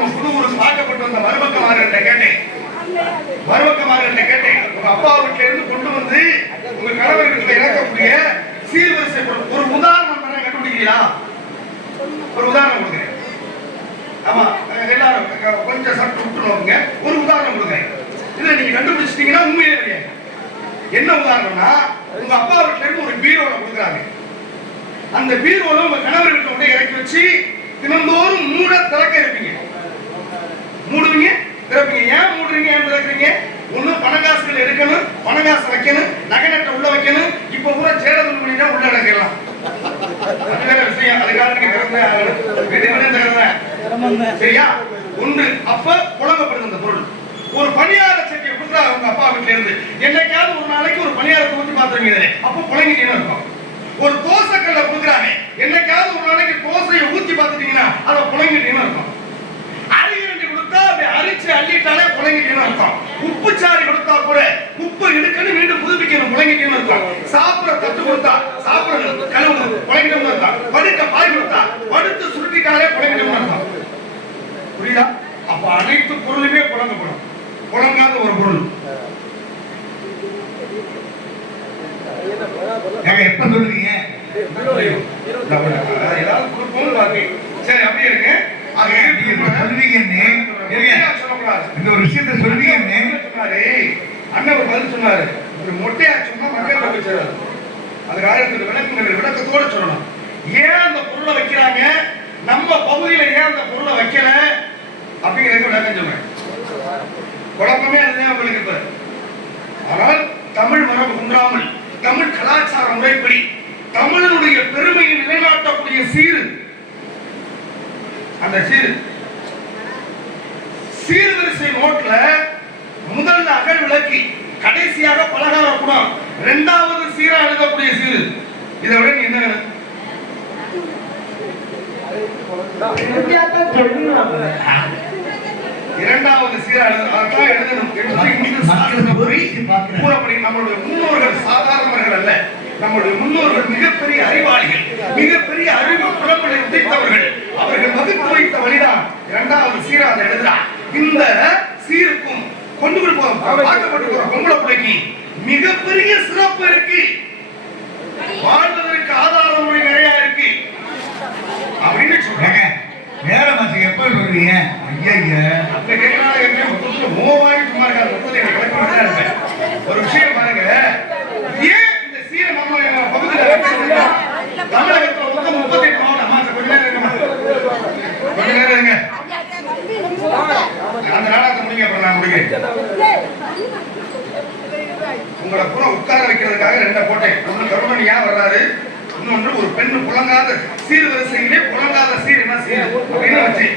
நம்ம புது ஊருக்கு பார்க்கப்பட்டு வந்த மருமக்கமார்கள்ட்ட கேட்டேன். உங்க அப்பா வீட்டுல இருந்து கொண்டு வந்து உங்க கணவர் வீட்டுல இறக்கக்கூடிய சீர்வரிசை ஒரு உதாரணம் கண்டுபிடிக்கிறீங்களா? ஒரு உதாரணம் கொடுக்குறேன். ஆமா, எல்லாரும் கொஞ்சம் சற்று விட்டுருவாங்க. ஒரு உதாரணம் கொடுக்குறேன். இதுல நீங்க கண்டுபிடிச்சிட்டீங்கன்னா உண்மையே கிடையாது. என்ன உதாரணம்னா, உங்க அப்பா வீட்டுல இருந்து ஒரு பீரோல கொடுக்குறாங்க. அந்த பீரோல உங்க கணவர் வீட்டுல கொண்டு இறக்கி வச்சு தினந்தோறும் மூட திறக்க இருப்பீங்க. மூடுவீங்க, திறப்பீங்க. ஏன் மூடுறீங்க, ஏன் திறக்கிறீங்க? ஒண்ணு பணக்காசுகள் எடுக்கணும், பணக்காசு வைக்கணும், நகை நட்டை உள்ள வைக்கணும். இப்ப பூரா சேடதுண்டு பண்ணி தான் உள்ள அடக்கலாம். அது வேற விஷயம். அதுக்காக நீங்க சரியா? ஒன்று அப்ப புழங்கப்படுது அந்த பொருள். ஒரு பணியார சட்டியை கொடுக்குறாரு உங்க அப்பா வீட்டுல இருந்து. என்னைக்காவது ஒரு நாளைக்கு ஒரு பணியாரத்தை ஊற்றி பார்த்துருவீங்க, அப்ப புழங்கிட்டீங்கன்னு இருக்கும். ஒரு தோசை கல்ல கொடுக்குறாங்க. என்னைக்காவது ஒரு நாளைக்கு தோசையை ஊற்றி பார்த்துட்டீங்கன்னா அதை புழங்கிட்டீங்கன்னு இருக்கும். அரிகரண்டி கொடுத்தா அதை அரிச்சு அள்ளிட்டாலே புழங்கிட்டீங்கன்னு இருக்கும். உப்பு சாறு கொடுத்தா கூட உப்பு எடுக்கணும், மீண்டும் புதுப்பிக்கணும், புழங்கிட்டீங்கன்னு இருக்கும். சாப்பிட தட்டு கொடுத்தா சாப்பிடணும், கழுவணும், புழங்கிட்டோம்னு இருக்கும். படுக்க பாய் கொடுத்தா படுத்து சுருட்டிட்டாலே புழங்கிட்டோம்னு இருக்கும். புரியுதா? அப்ப அனைத்து பொருளுமே புழங்கப்படும். புழங்காத ஒரு பொருள் எப்ப சொல்லுவீங்க? சரி, அப்படி இருக்கு. இந்த ஒரு விஷயத்த சொல்லுவீங்க. அண்ணன் பதில் சொன்னாரு, மொட்டையா சொன்னா மக்கள் அதுக்கு விளக்கத்தோட சொல்லணும். ஏன் அந்த பொருளை வைக்கிறாங்க, நம்ம பகுதியில ஏன் அந்த பொருளை வைக்கல அப்படிங்கிறதுக்கு விளக்கம் சொல்றேன். குழப்பமே அதுதான் உங்களுக்கு இப்ப. ஆனால் தமிழ் மரபு குன்றாமல், தமிழ் கலாச்சார முறைப்படி தமிழனுடைய பெருமையை நிலைநாட்டக்கூடிய சீரு, அந்த சீர்வரிசை நோட்ல முதல்ல அகல் விளக்கி, கடைசியாக பலகார குணம், இரண்டாவது சீரா எழுதக்கூடிய சீரு. இதை விட நீ என்ன இரண்டாவது சீரா எழுதணும். நம்மளுடைய முன்னோர்கள் சாதாரணவர்கள் அல்ல. நம்முடைய முன்னோர்கள் மிகப்பெரிய அறிவாளிகள், மிகப்பெரிய அறிவு புலங்களை உதைத்தவர்கள். அவர்கள் வகுத்து வைத்த வழிதான் இரண்டாவது சீரா அதை எழுதுறார். இந்த சீருக்கும் கொண்டு பார்க்கப்பட்டு போற பொம்பளை பிள்ளைக்கு மிகப்பெரிய சிறப்பு இருக்கு. வாழ்வதற்கு ஆதார மொழி நிறைய இருக்கு அப்படின்னு சொல்றாங்க. வேற மாசம் எப்ப சொல்றீங்க? ஐயா அப்ப கேட்கறாங்க, மோவாய் சும்மா இருக்காது. ஒரு விஷயம் பாருங்க, ஏன் இந்த சீரை நம்ம பகுதியில் தமிழகத்தில் மொத்தம் 38 மாவட்டம். கொஞ்ச நேரம் இருங்க, அந்த நாடகத்தை முடிங்க, அப்புறம் நான் முடிக்கிறேன். உங்களை பூரா உட்கார வைக்கிறதுக்காக ரெண்டை போட்டேன். ஒன்று கருமணியா வர்றாரு, இன்னொன்று ஒரு பெண்ணு புழங்காத சீர்வரிசையிலே புழங்காத சீர் என்ன சீர் அப்படின்னு வச்சு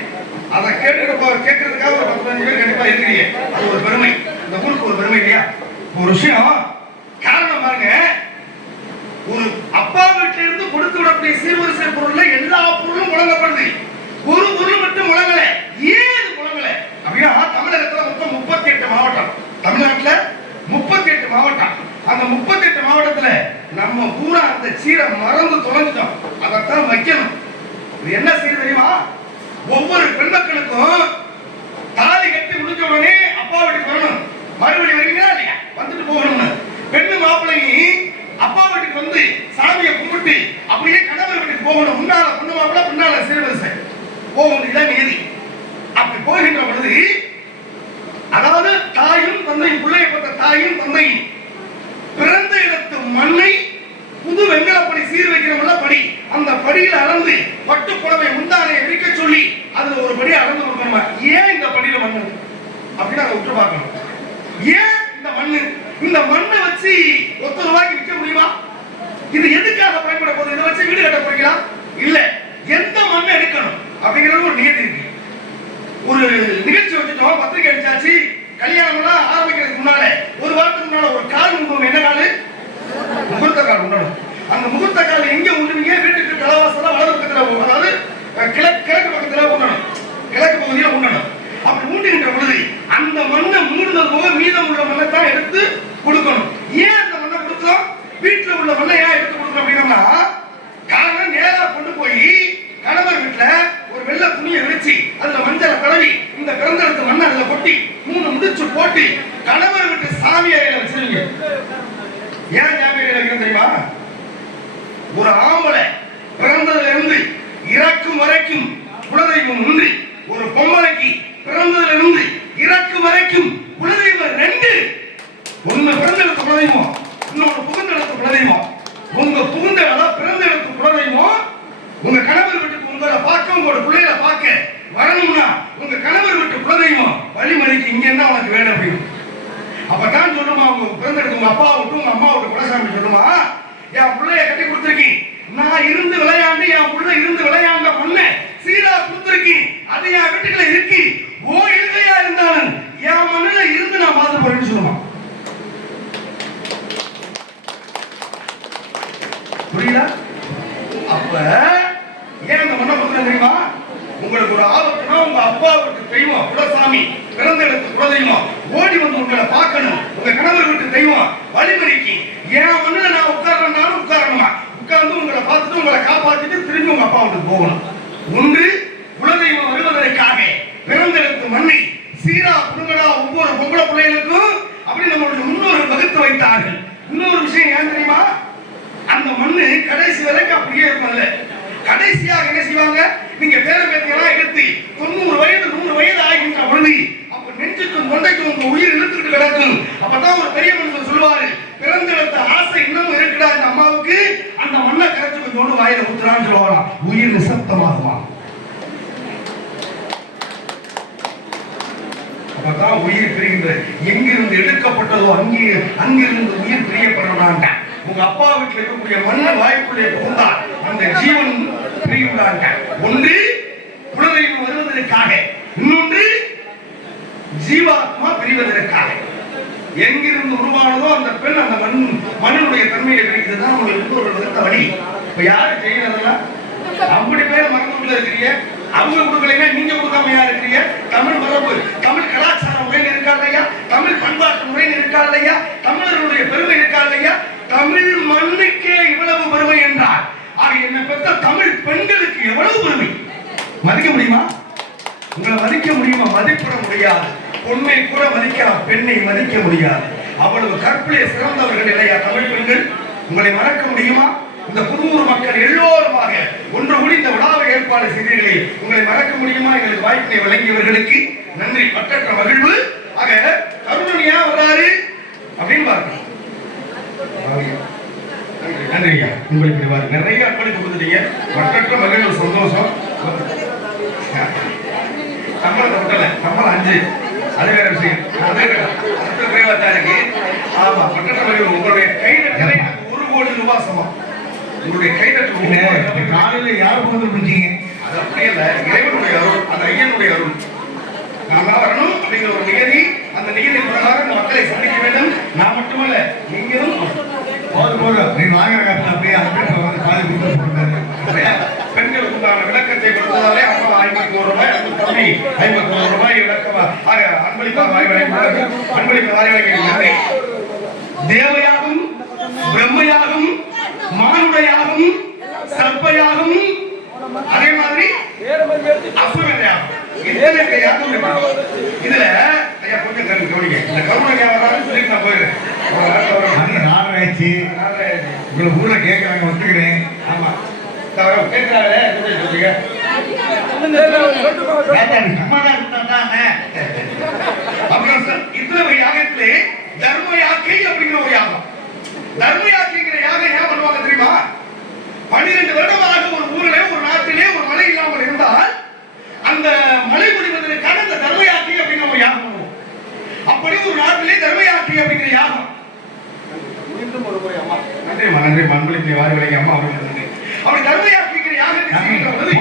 அதை கேட்கறதுக்காக ஒரு 15 பேர் கண்டிப்பா இருக்கிறீங்க. அது ஒரு பெருமை, இந்த ஊருக்கு ஒரு பெருமை இல்லையா? ஒரு விஷயம் காரணம் பாருங்க, ஒரு அப்பா வீட்டில இருந்து கொடுத்து விடக்கூடிய சீர்வரிசை பொருள்ல எல்லா பொருளும் முழங்கப்படுது, ஒரு பொருள் மட்டும் முழங்கல. ஏன் முழங்கல அப்படின்னா, தமிழகத்துல மொத்தம் 38 மாவட்டம். தமிழ்நாட்டுல 38 மாவட்டம். அந்த 38 மாவட்டத்துல நம்ம பூரா அந்த சீரை மறந்து தொலைஞ்சிட்டோம். அதைத்தான் வைக்கணும். இது என்ன சீர் தெரியுமா? ஒவ்வொரு பெண் மக்களுக்கும் தாலி கட்டி முடிஞ்ச உடனே அப்பா வீட்டுக்கு வரணும். மறுபடியும் வரீங்களா இல்லையா? வந்துட்டு போகணும்னு பெண்ணு மாப்பிள்ளையும் அப்பா வீட்டுக்கு வந்து சாமியை கும்பிட்டு அப்படியே கணவர் வீட்டுக்கு போகணும். முன்னால பொண்ணு மாப்பிள்ளை, பின்னால சீர்வரிசை போகணும். இதான் நீதி. அப்படி போகின்ற பொழுது, அதாவது தாயும் தந்தையும், பிள்ளையை பெற்ற தாயும் தந்தையும் பிறந்த இடத்து மண்ணை புது வெங்கலப்படி சீர் வைக்கிறோம்ல படி, அந்த படியில் அளந்து பட்டு புடவை முந்தானையை விரிக்க சொல்லி அதுல ஒரு படி அளந்து கொடுக்கணும். ஏன் இந்த படியில மண்ணு அப்படின்னு அதை விட்டு பார்க்கணும். ஏன் இந்த மண்ணு? இந்த மண்ணை வச்சு ₹1 விற்க முடியுமா? இது எதுக்காக பயன்பட போகுது? இதை வச்சு வீடு கட்ட போறீங்களா? இல்ல. எந்த மண்ணை எடுக்கணும் அப்படிங்கிறது ஒரு நியதி இருக்கு. ஒரு நிகழ்ச்சி வச்சுட்டோம், பத்திரிகை அடிச்சாச்சு, கல்யாணம் எல்லாம் ஆரம்பிக்கிறதுக்கு முன்னால ஒரு வாரத்துக்கு முன்னால ஒரு கால் உண்டணும். என்ன கால்? முகூர்த்த கால் உண்டணும். அந்த முகூர்த்த கால் எங்க உண்டுவீங்க? வீட்டுக்கு தலைவாசல வலது பக்கத்துல, அதாவது கிழக்கு பக்கத்துல உண்டணும், கிழக்கு பகுதியில உண்டணும். அப்படி ஊண்டுகின்ற பொழுது அந்த மண்ணை மூடுதல் போக மீதம் உள்ள மண்ணை தான் எடுத்து கொடுக்கணும். ஏன் அந்த மண்ணை கொடுத்தோம்? வீட்டுல உள்ள மண்ணை ஏன் எடுத்து கொடுக்கணும் அப்படின்னா, காரணம் நேரா கொண்டு போய் கணவர் வீட்டுல ஒரு வெள்ளை துணியை விரிச்சு அதுல மஞ்சள் பரவி இந்த பிறந்தெடுத்து மண்ணை அதுல கொட்டி 3 முடிச்சு போட்டு கணவர் விட்டு சாமி அறையில வச்சிருவீங்க. ஏன் சாமி அறையில வைக்கணும் தெரியுமா? ஒரு ஆம்பளை பிறந்ததுல இருந்து இறக்கும் வரைக்கும் குலதெய்வம் ஒன்று. ஒரு பொம்பளைக்கு பிறந்ததுல இருந்து இறக்கும் வரைக்கும் குலதெய்வம் 2. ஒண்ணு பிறந்தெடுத்த குலதெய்வம், இன்னொரு புகுந்தெடுத்த குலதெய்வம். உங்க புகுந்த பிறந்தெடுத்த குலதெய்வம் உங்க கணவர் வீட்டுக்கு உங்களை பார்க்க, உங்களோட பிள்ளைகளை பார்க்க வரணும்னா உங்க கணவர் வீட்டு குலதெய்வம் வழிமறிக்கு இங்க என்ன உனக்கு வேணும் அப்படின்னு அப்பதான் சொல்லுமா. உங்க பிறந்தெடுத்து உங்க அப்பா விட்டு உங்க அம்மா விட்டு குலசாமி சொல்லுமா, என் பிள்ளைய கட்டி கொடுத்துருக்கேன், நான் இருந்து விளையாண்டு என் பிள்ளை இருந்து விளையாண்ட மண்ணை சீரா கொடுத்துருக்கேன், அது என் வீட்டுக்குள்ள இருக்கு, ஓ இருக்கையா இருந்தாலும் என் மண்ணில இருந்து நான் பார்த்து போறேன்னு சொல்லுமா. புரியுதா? அப்ப ஏன் அந்த மண்ணை கொடுக்குறேன் தெரியுமா? உங்களுக்கு ஒரு ஆபத்துனா உங்க அப்பாவுக்கு தெய்வம் குலசாமி பிறந்தெடுத்து குலதெய்வம் ஓடி வந்து உங்களை பார்க்கணும். உங்க கணவர் வீட்டு தெய்வம் வழிமறிக்கு என் மண்ணில நான் உட்காரனாலும் உட்காரணுமா, உட்கார்ந்து உங்களை பார்த்துட்டு உங்களை காப்பாற்றிட்டு திரும்பி உங்க அப்பா வீட்டுக்கு போகணும். ஒன்று குலதெய்வம் வருவதற்காக பிறந்தெடுத்து மண்ணை சீரா புடுங்கடா ஒவ்வொரு பொம்பளை பிள்ளைகளுக்கும் அப்படி நம்மளுடைய முன்னோர்கள் வகுத்து வைத்தார்கள். இன்னொரு விஷயம் ஏன் தெரியுமா? அந்த மண்ணு கடைசி வரைக்கும் அப்படியே இருக்கும்ல. கடைசியாக என்ன செய்வாங்க, நீங்க பேர பேத்தியெல்லாம் எடுத்து 90 வயது 100 வயது ஆகின்ற பொழுது அப்ப நெஞ்சுக்கும் தொண்டைக்கும் உங்க உயிர் இழுத்துக்கிட்டு கிடக்கும். அப்பதான் ஒரு பெரிய மனுஷன் சொல்லுவாரு, பிறந்தெடுத்த ஆசை இன்னமும் இருக்குடா இந்த அம்மாவுக்கு, அந்த மண்ணை கரைச்சு கொஞ்சோண்டு வாயில ஊத்துறான்னு சொல்லுவாங்க, உயிர் நிசப்தமாகுமா. அப்பதான் உயிர் பிரிகின்றது. எங்கிருந்து எடுக்கப்பட்டதோ அங்கிருந்து உயிர் பிரியப்படணும்னா உங்க அப்பா வீட்டில் இருக்கக்கூடிய மண்ண வாய்ப்புள்ளே புகுந்தால் அந்த ஜீவன் பிரியுண்டாங்க. ஒன்று குலதெய்வம் வருவதற்காக, இன்னொன்று ஜீவாத்மா பிரிவதற்காக. எங்கிருந்து உருவானதோ அந்த பெண் அந்த மண்ணுடைய தன்மையை கிடைக்கிறது தான் உங்களுக்கு ஒரு விதத்த வழி. இப்ப யாரு செய்யறதெல்லாம் அப்படி பேர் மரபுல இருக்கிறீங்க, அவங்க கொடுக்கலைன்னா நீங்க கொடுக்காம யார் இருக்கிறீங்க? தமிழ் மரபு, தமிழ் கலாச்சார முறையில் இருக்கா இல்லையா, தமிழ் பண்பாட்டு முறையில் இருக்கா இல்லையா, தமிழர்களுடைய பெருமை இருக்கா இல்லையா? தமிழ் மண்ணுக்கே இவ்வளவு பெருமை என்றால் ஆக என்ன பெற்ற தமிழ் பெண்களுக்கு எவ்வளவு பெருமை. மதிக்க முடியுமா? உங்களை மதிக்க முடியுமா? மதிப்பிட முடியாது. பொண்ணை கூட மதிக்கலாம், பெண்ணை மதிக்க முடியாது. அவ்வளவு கற்பிலே சிறந்தவர்கள் இல்லையா தமிழ் பெண்கள்? உங்களை மறக்க முடியுமா? இந்த புதூர் மக்கள் எல்லோருமாக ஒன்று கூடி இந்த விழாவை ஏற்பாடு செய்தீர்களே, உங்களை மறக்க முடியுமா? எங்களுக்கு வாய்ப்பினை வழங்கியவர்களுக்கு நன்றி, மற்றற்ற மகிழ்வு. ஆக கருணனியா வர்றாரு அப்படின்னு பாருங்க. நன்றியா, உங்களுக்கு நிறைய அர்ப்பணிப்பு கொடுத்துட்டீங்க, மற்றற்ற மகிழ்வு, சந்தோஷம். சம்பளத்தை விட்டல, சம்பளம் 5, அது வேற விஷயம், அது குறைவாத்தான் இருக்கு. ஆமா, மற்றற்ற மகிழ்வு. உங்களுடைய கைதட்டலை 1 கோடி ரூபாய் சமம். உங்களுடைய கைதட்டல் காலையில யார் கொண்டு பிடிச்சீங்க? அது அப்படியே இல்ல, இறைவனுடைய அருள், அந்த ஐயனுடைய அருள். நான் வரணும் அப்படிங்கிற ஒரு நிகழ்ச்சி, அந்த நிகழ்ச்சி பிரகாரம் இந்த மக்களை சந்திக்க வேண்டும். நான் மட்டுமல்ல, நீங்களும் போதும். நீ வாங்குற காசு அப்படியே பெண்களுக்கு உண்டான விளக்கத்தை கொடுத்ததாலே அம்மா 51 ரூபாய், தம்பி 51 ரூபாய் விளக்கமா அன்பளிப்பாக அன்பளிப்பு வாரி தேவையாகும், பிரம்மையாகும், மானுடையாகும், சர்ப்பையாகும், அதே மாதிரி அசுரனையாகும். இதுல ஐயா கொஞ்சம் கவனிங்க. இந்த கருணை வராதுன்னு சொல்லி நான் போயிடுறேன். உங்களுக்கு ஊர்ல கேட்கறாங்க, ஒத்துக்கிறேன். ஆமா கேட்கறாங்க, இத்தனை யாகத்திலே தர்ம யாக்கை அப்படிங்கிற ஒரு யாகம். தர்ம யாக்கைங்கிற யாகம் ஏன் பண்ணுவாங்க தெரியுமா? 12 வருடமாக ஒரு ஊரிலே, ஒரு நாட்டிலே ஒரு மழை இல்லாமல் இருந்தால் அந்த மழை பொழிவதற்காக அந்த தர்மயாத்திரை அப்படிங்கிற ஒரு யாகம் பண்ணுவோம். அப்படி ஒரு நாட்டிலே தர்மயாத்திரை அப்படிங்கிற யாகம். மீண்டும் ஒரு முறை அம்மா நன்றிமா, நன்றி அன்பளிப்பை வாரி வழங்கி அம்மா அவர்களுக்கு நன்றி. அப்படி தர்மயாத்திரைங்கிற யாகத்தை செய்கின்ற பொழுது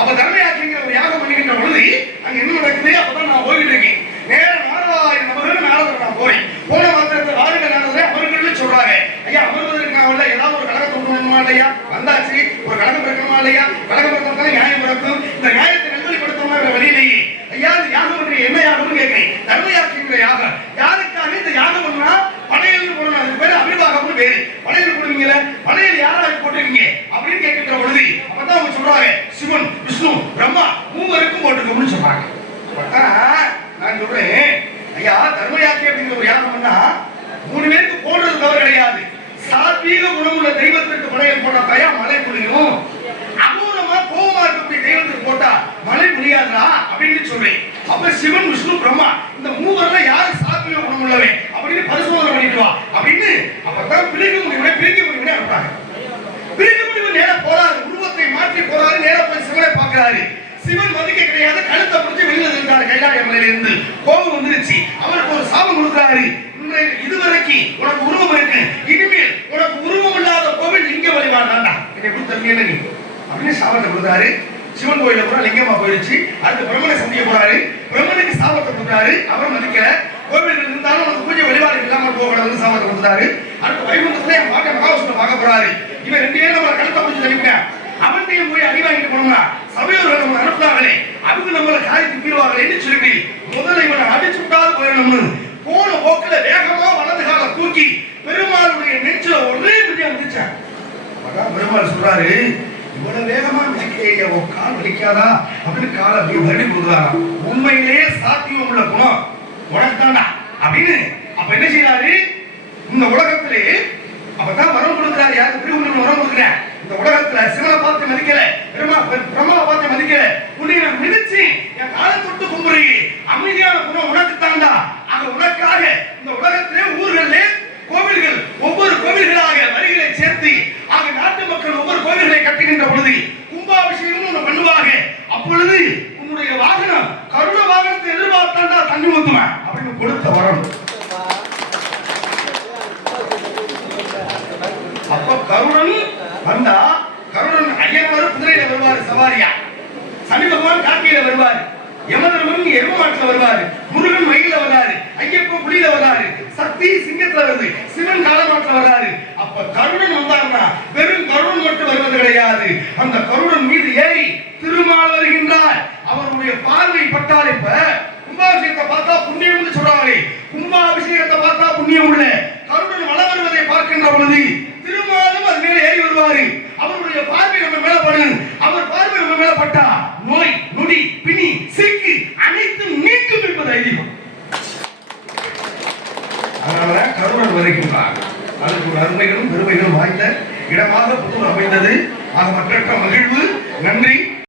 அப்ப தர்மயாத்திரைங்கிற ஒரு யாகம் பண்ணுகின்ற பொழுது அங்க என்ன நடக்குது? அப்பதான் நான் போயிட்டு இருக்கேன். நேரம் 4000 நபர்கள் நாரதர் நான் போறேன். போன மாத்திரத்தில் வாருங்கள் நாரதரை அவர்கள் சொல்றாங்க, ஐயா அமர்வதற்கு நான் ஏதாவது ஒரு கழகத்தை கொண்டு வரணுமா இல்லையா? வந்தாச்சு, ஒரு கழகம் இருக்கணுமா இல்லையா? கழகம் இருந்தால் நியாயம் பிறக்கும். இந்த நியாயத்தை நல்வழிப்படுத்தணுமா வழியிலேயே ஐயா இந்த யாகம் பண்றீங்க, என்ன யாகம்னு கேட்கிறேன். தர்மயாத்திரைங்கிற யாகம். யாருக்காக இந்த யாகம் பண்ணா படையல் போடணும், அதுக்கு பேரு அபிர்வாகம்னு பேரு. படையல் போடுவீங்கள, மலையில யாராவது போட்டிருக்கீங்க அப்படின்னு கேட்கின்ற பொழுது அப்பதான் அவங்க சொல்றாங்க சிவன் விஷ்ணு பிரம்மா மூவருக்கும் போட்டிருக்கோம்னு சொல்றாங்க. நான் சொல்றேன் ஐயா, தர்மயாக்கி அப்படிங்கிற ஒரு யாகம் பண்ணா 3 பேருக்கு போடுறது தவறு கிடையாது. சாத்வீக குணமுள்ள தெய்வத்திற்கு படையல் போட்டா தயா மழை புரியும், அபூர்வமா கோபமா இருக்கக்கூடிய தெய்வத்துக்கு போட்டா மழை புரியாதா அப்படின்னு சொல்றேன். அப்ப சிவன் விஷ்ணு பிரம்மா இந்த மூவர்ல யாரு சாத்வீக குணம் உள்ளவன் அப்படின்னு பரிசோதனை பண்ணிட்டு வா அப்படின்னு அப்பதான் பிரிக்க முடியும் அனுப்புறாங்க. பிரிக்க முடிவு நேர போறாரு, உருவத்தை மாற்றி போறாரு, நேர போய் சிவனை பார்க்கிறாரு. சிவன் மதிக்க கிடையாது, கழுத்தை பிடிச்சி வெளியில இருந்தாரு கைலாய மலையில இருந்து. கோபம் வந்துருச்சு, அவருக்கு ஒரு சாபம் கொடுக்கிறாரு. இதுவரைக்கும் உனக்கு உருவம் இருக்கு, இனிமேல் உனக்கு உருவம் இல்லாத கோவில் லிங்க வழிபாடாண்டா என்னை எப்படி தம்பியே நீ அப்படின்னு சாபத்தை கொடுத்தாரு. சிவன் கோயில கூட லிங்கமா போயிடுச்சு. அடுத்து பிரம்மனை சந்திக்க போறாரு, பிரம்மனுக்கு சாபத்தை கொடுத்தாரு. அவர் மதிக்கல, கோவில் இருந்தாலும் உனக்கு பூஜை வழிபாடு இல்லாம போகக்கூடாதுன்னு சாபத்தை கொடுத்தாரு. அடுத்து வைகுண்டத்துல என் பாட்டை மகாவிஷ்ணு பார்க்க போறாரு. இவன் 2 பேரும் நம்ம கழுத்தை பிடிச்சி தள்ளிவிட்டேன், அவன்கிட்டையும் போய் அடி வாங்கிட்டு போனோம்னா சபையோர்கள் நம்ம அனுப்புனாங்களே அவங்க நம்மளை காய்ச்சி தீர்வாங்களேன்னு சொல்லிட்டு முதல்ல இவனை அடிச்சு விட்டாது போயிடணும்னு போன போக்குல வேகமா வலது கால தூக்கி பெருமாளுடைய நெஞ்சில ஒரே மிதியா மிதிச்சான். பெருமாள் சொல்றாரு, இவ்வளவு வேகமா மிதிக்க உன் கால் வலிக்காதா அப்படின்னு காலை அப்படி வருடி கொடுக்குறாங்க. உண்மையிலேயே சாத்தியம் உள்ள குணம் உனக்கு தாண்டா அப்படின்னு. அப்ப என்ன செய்யறாரு, இந்த உலகத்திலே அப்பதான் வரம் கொடுக்கிறாரு. யாருக்கு பிரிவு வரம் கொடுக்குறேன், இந்த உலகத்துல சிவனை பார்த்து மதிக்கல, பிரம்மாவை பார்த்து மதிக்கல, உன்னை நான் மிதிச்சு என் காலை தொட்டு கும்புறீங்க, அமைதியான குணம் உனக்கு தாண்டா. ஆக உனக்காக இந்த உலகத்திலே ஊர்களே கோவில்கள் ஒவ்வொரு கோவில்களாக வரிகளை சேர்த்து ஆக நாட்டு மக்கள் ஒவ்வொரு கோவில்களை கட்டுகின்ற பொழுது கும்பாபிஷேகம் ஒன்று பண்ணுவாங்க. அப்பொழுது உன்னுடைய வாகனம் கருண வாகனத்தை எதிர்பார்த்தாண்டா தண்ணி ஊத்துவேன் அப்படின்னு கொடுத்த வரம். அப்ப கருணன் வந்தா, கருணன் ஐயனார் குதிரையில வருவாரு சவாரியா, சனி பகவான் காக்கையில வருவாரு, யமதர்மன் எரும மாட்டுல வருவாரு, முருகன் மயில வராரு, ஐயப்பன் புலியில வராரு, சக்தி சிங்கத்துல வருது, சிவன் காலமாட்டுல வராரு. அப்ப கருணன் வந்தாருன்னா வெறும் கருணன் மட்டும் வருவது கிடையாது, அந்த கருணன் மீது ஏறி திருமால் வருகின்றார். அவருடைய பார்வை பட்டால் இப்ப கும்பாபிஷேகத்தை பார்த்தா புண்ணியம்னு சொல்றாங்க, கும்பாபிஷேகத்தை பார்த்தா புண்ணியம் உள்ள கருணன் வளம் வருவதை பார்க்கின்ற பொழுது திருமாலும் அது மேல ஏறி வருவாரு. அவருடைய பார்வை நம்ம மேல படும், அவர் பார்வை நம்ம மேல பட்டா நோய் நொடி பிணி சிக்கு அனைத்தும் நீக்கும் என்பது ஐதீகம். அதனால கருணன் வருகின்றார். அதுக்கு ஒரு அருமைகளும் பெருமைகளும் வாய்ந்த இடமாக புத்தூர் அமைந்தது. ஆக மற்ற மகிழ்வு